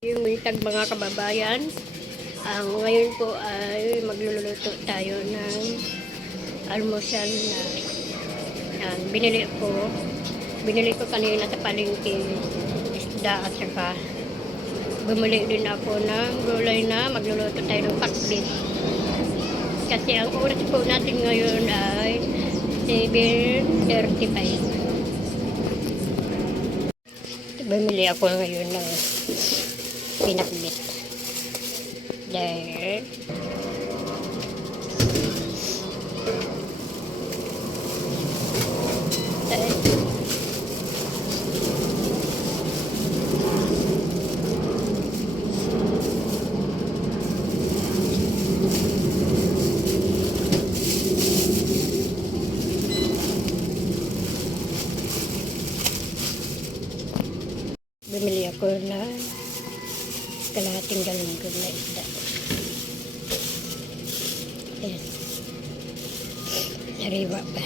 Yung buntag mga kababayan, ngayon po ay magluluto tayo ng almusal na binili ko kanina sa palengke, isda at saka bumili din ako ng gulay na magluluto tayo ng pakbit. Kasi ang oras po natin ngayon ay 7:35. Bumili ako ngayon ng pinakbit. Dahil bumili ako ng kalahating galunggong na isda. Ayan. Sariwa pa.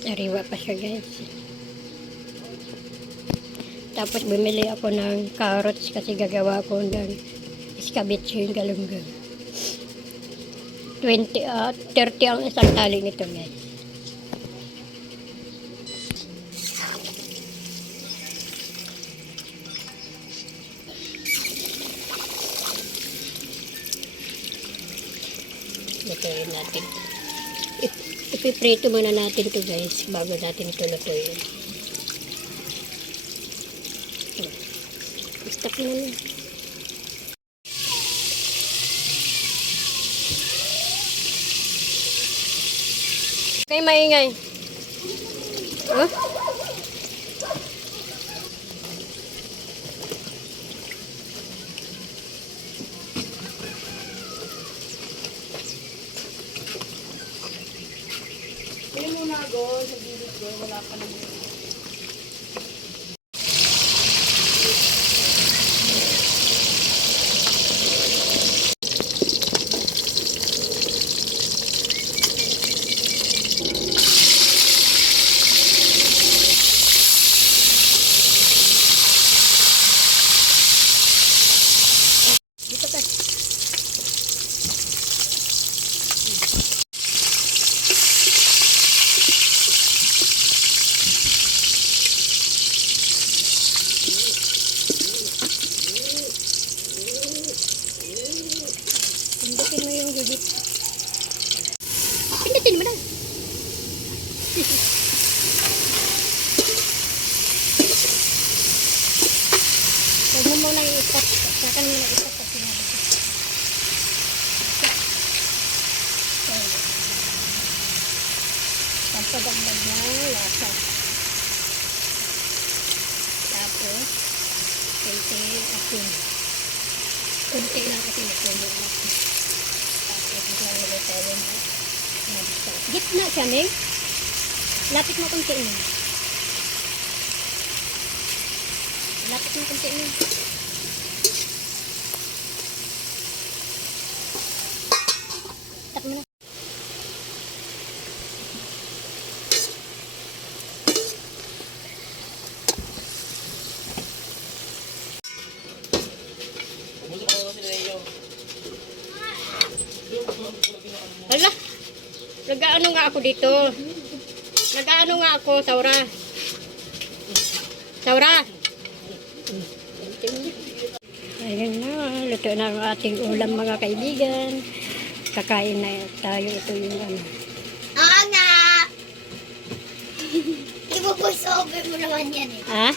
Sariwa pa siya, guys. Tapos bumili ako ng carrots kasi gagawa ko ng escabeche yung galunggong. 30 ang isang tali nito, guys. Lutuin natin. Ipiprito muna natin ito, guys, bago natin ito lutuin. Stop na na. Okay, maingay. Huh? Hindi mo na go, sa bilis ko, wala pa naman. Dito ka. Pindutin mo yung gigit. Pindutin mo na. Huwag mo muna i-stop. Sakan mo na i-stop pag sinabi ko. Pagpadagdag ng lasa. Tapos, kunti asin. Kunti lang kasi nagpuno na. Tapos, maglalagay tayo na nabisa. Gitna siya, Neng. Lapit mo kunti na. Lapit mo kunti na. Tap mo na. Hala, nag-ano nga ako dito. Nag-ano nga ako, Saura. Saura. Ayun na, luto na ang ating ulam, mga kaibigan. Kakain na tayo. Ito yung ano. Oo nga! Ibubusover mo naman yan eh. Ha?